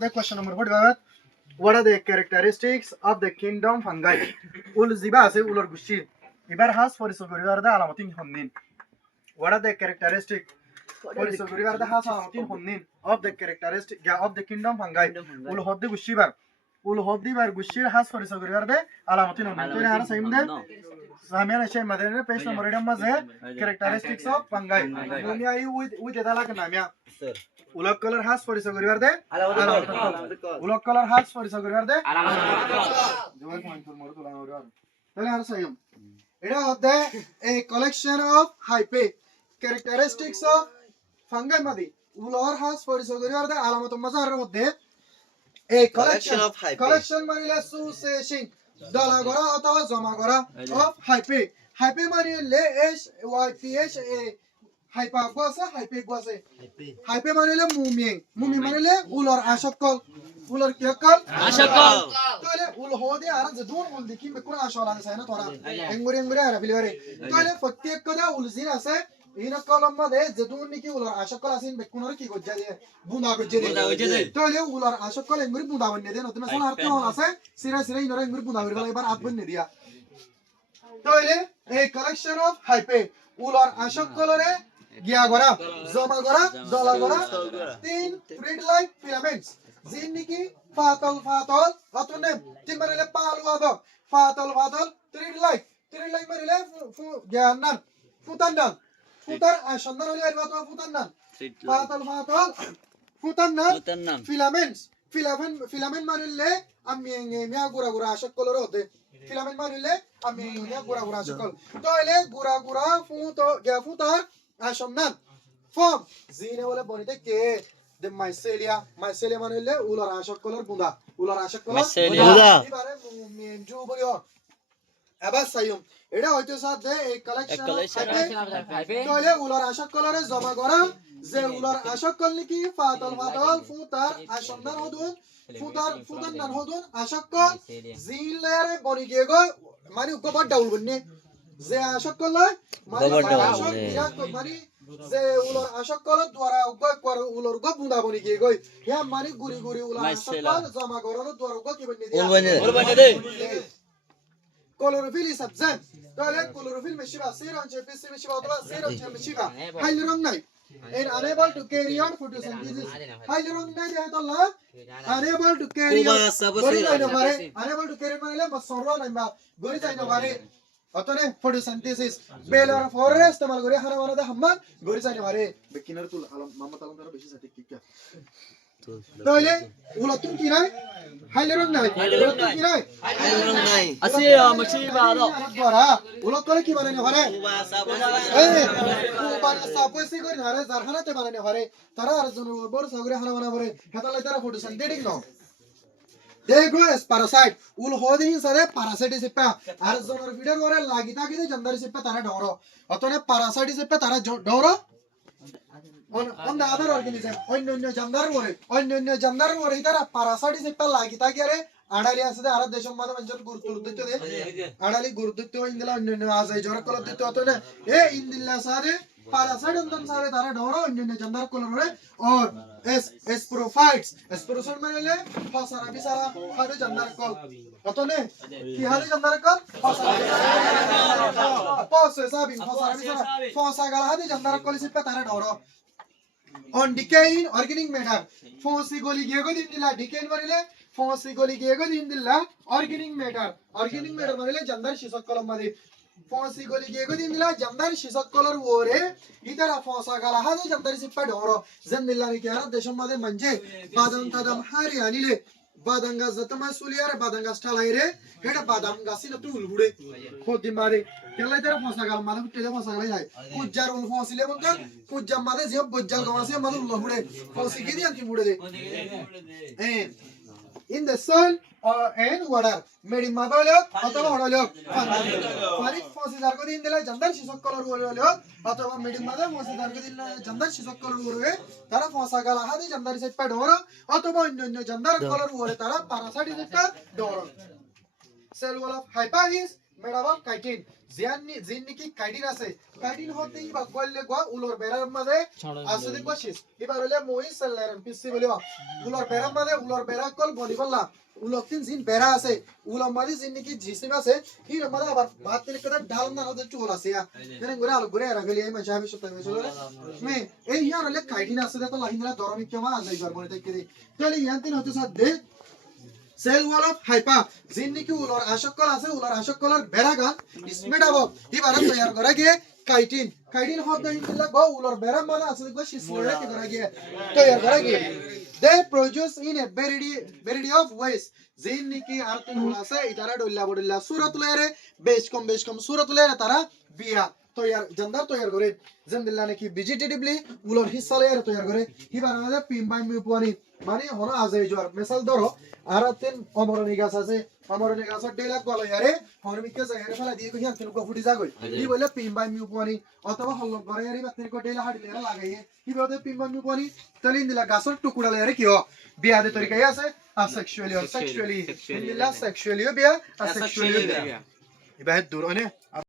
The question number 45. What are the characteristics of the kingdom fungi? Ul ziba ase ulor gushi. Ibar has for isogurigar da alamatin honnin. What are the characteristics for isogurigar da has alamatin honnin of the characteristic of the kingdom fungi? Ul hoddi gushi bar. Ul hoddi bar gushi has for isogurigar da alamatin honnin. To yana same de. Samiana shay madene page number 8 maze characteristics of fungi. Mumia with edala kanamia. Ulok color has for isogurigar de. Ulok color has for isogurigar de. Joy point for more to la. Tell her sayum. It is a collection of hype characteristics of fungi madi. Ulor has for isogurigar de alamatum mazar hodde. A collection of hype. Collection manile association. Dalagora অথবা জমাগরা of hype. Hype manile HYPH hype আছে hype আছে. Hype manile মুমিং. মুমি manile উলর আশকল. উলর কি call? আশকল. তাহলে উল হদে আর যদুন উল দেখি বে কোন আশল আছে না তোরা। এঙ্গুরি আর ফিলিবারে। তাহলে প্রত্যেক কথা উলজিন আছে। ইন কলম মধ্যে যদুন নাকি উলর আশকল আছেন বে কোন কি গজ্জা দে। বুনা গজ্জা দে। তাহলে উলর আশকল এঙ্গুরি বুনা বন্নে দেন অতনা সোনার কি হল আছে? সিরা সিরা ইনরে এঙ্গুরি বুনা বের এবার আত বন্নে দিয়া। তাহলে এই কালেকশন অফ হাইপে উলর আশকলরে গিয়া গরা জমা গরা দলা গরা তিন থ্রেড লাইক ফিলামেন্টস জিন নাকি ফাতল অতনে তিন মারলে পালওয়াদ ফাতল থ্রেড লাইক মারলে জ্ঞাননান ফুতান্নান ফুতার সন্ধান হলে এর কথা ফুতান্নান ফাতল ফুতান্নান ফিলামেন্ট মারলে আমি মিয়া গুড়া আশকলর হতে ফিলামেন্ট মারলে আমি মিয়া গুড়া আশকল তাহলে গুড়া ফুতার আসন্নান ফর্ম জিনে বলে বনিতে কে the mycelia মানে উলার আশকলর বুঁদা উলার আশকলর বুঁদা এবারে মেনজু বলিও এবার সাইম এটা হইতো সাথে এই কালেকশন তাহলে উলার আশকলরে জমা করা যে উলার আশকল নাকি ফাতল ফুতার আসন্নান হদুন ফুতার নান হদুন আশকল জিলেরে বনি গিয়ে গো মানে গোবর ডাউল বন্নে যে আশকল মানে মানে যে উলর আশকল দ্বারা উগয় করে উলর গো বুঁদা বনি গিয়ে গই হ্যাঁ মানে গুরি উলর আশকল জমা করানো দ্বারা উগয় কি বনি দিয়া উল বনি দে ক্লোরোফিল ইজ অ্যাবসেন্ট তাহলে ক্লোরোফিল মেশিবা সিরঞ্জে পিসি মেশিবা অথবা সিরঞ্জে মেশিবা হাইলি রং নাই and unable to carry on photosynthesis highly রং নাই দেহ তোলা unable to carry on গরি যাই না পারে unable to carry মানে সরল নাই বা গরি যাই না পারে অতনে photosynthesis বেলর ফরে ইস্তেমাল করে হারা মারা দে হাম্মান গরি যাই না পারে বেকিনার তুল আলম মোহাম্মদ আলম তারা বেশি সাথে কি তাহলে উলতুন কি নাই হাইলি রং নাই উলতুন কি নাই হাইলি রং নাই আছে মছিবা দ্বারা উলতলে কি বানানি পারে উবানা সাপসি করি হারে জারখানাতে বানানি পারে তারা আর জন বড় সাগরে হানা বানা পারে হেতালে তারা ফটোসিনথেটিক ন they grow as parasite ul hodin sare parasite sepa ar jonor video gore lagita gide jandar sepa tara doro otone parasite sepa tara doro on the other organism onyo jandar gore itara parasite sepa lagita gere আড়ালি আছে আর Deschamps মাদা মঞ্জর গুরুত্ব দিতে দে আড়ালি গুরুত্ব ইংলা অন্য আজাই জর call দিতে হতো না এ ইন্দিল্লা সারে parasite अंदर सारे तारा डोरो अन्य जंदार कलर और एस्प्रोफाइट्स মানে ले ফসারা বিসারা হারে জন্দার কল কত নে কি হারে জন্দার কল ফসারা সাবি ফসারা বিসারা ফসা গালা হারে জন্দার কল সিপে তারা ডোরো on decaying organic matter foci গলি গিয়ে গো দিন দিলা ডিকেইন মানে ফসি গলি গিয়ে গো দিন দিলা organic matter মানে জন্দার শিশক কলম মানে ফসি গলি গিয়ে গো দিন দিলা জন্দার শিশক কলর ওরে ইদারা ফসা গালা হাদে জন্দার সিপা ডোরো জন্দিল্লা নি কি আর দেশম মাদে মঞ্জে বাদাম কাদাম হারি আনিলে বাদাম গাছ যতমা সুলিয়ারে বাদাম গাছ ঠালাইরে হেটা বাদাম গাছি না তুল হুড়ে খোদি মারে কেলাই তারা ফসা গাল মাদে উঠতে ফসা গালাই যায় কুজ্জার উল ফসিলে বলতে কুজ্জাম মাদে যে বজ্জাল গামাসে মাদে উল হুড়ে ফসি কি দিয়ান কি মুড়ে দে in the soil and water medi madalo অথবা হড়লো পানি ফসি জারগো দিন দিলে জন্দার শিশক কলর হলো অথবা মেডি মাদা ফসি জারগো দিন জন্দার শিশক কলর হরে তারা ফসা গালা হাদি জন্দার সেপা ডোর অথবা অন্য জন্দার কলর হরে তারা প্যারাসাইট সেপা ডোর cell wall of hypa is মেডাবব কাইটিন জিন নিকি কাইটিন আছে কাইটিন হতে ইবা কইলে গো উলর বেরার মাঝে আছে দেখবা শেষ এবার হলে মই সেলারেন পিসি বলিবা উলর বেরার মাঝে উলর বেরা কল বলি বললা উলকিন জিন বেরা আছে উলর মাঝে জিন নিকি জিসিম আছে হির মাঝে আবার ভাত তেল কদা ডাল না হতে চুল আছে ইয়া কেন করে আলো করে রাখলি এই মাঝে আমি সপ্তাহে চলে মে এই হিয়ার হলে কাইটিন আছে দেখো লাহিনরা দরমি কেমা আছে এবার বলে দেখি তাহলে ইয়ান্তিন হতে সাথে সেল ওয়াল অফ হাইপা জিন নিকি উলর আশকল আছে উলর আশকলর বেরাগান স্মেডাব এবারে তৈয়ার করা গিয়ে কাইটিন কাইটিন হতে ইনলা গো উলর বেরা মানে আছে দেখো শিসলে কি করা গিয়ে তৈয়ার করা গিয়ে they produce in a variety of ways জিন নিকি আর তিন আছে ইতারা ডল্লা বডল্লা সূরত লয়ারে বেশ কম সূরত লয়ারে তারা বিয়া তৈয়ার জন্দর তৈয়ার করে জন্দিল্লা নাকি ভেজিটেটিভলি উলর হিসা লয়ারে তৈয়ার করে হিবারে মানে পিমবাই মিউপুয়ানি মানে হলো আজে জোর মেসাল ধরো আর তিন অমরণী গাছ আছে অমরণী গাছের ডেলাক গলা ইয়ারে হরমিকে জায়গায় ফেলা দিয়ে কই আনতে লোক ফুটি যাগই ই বলে পিমবাই মিউপুয়ানি অথবা হল্লক করে ইয়ারে বাতির কো ডেলা হাড়ি লেরা লাগাইয়ে কি বলে পিমবাই মিউপুয়ানি তলিন দিলা গাছের টুকুরা লেরে কি হ বিয়া দে তরিকাই আছে asexually or sexually বিয়া asexually বিয়া ইবাহে দূর অনে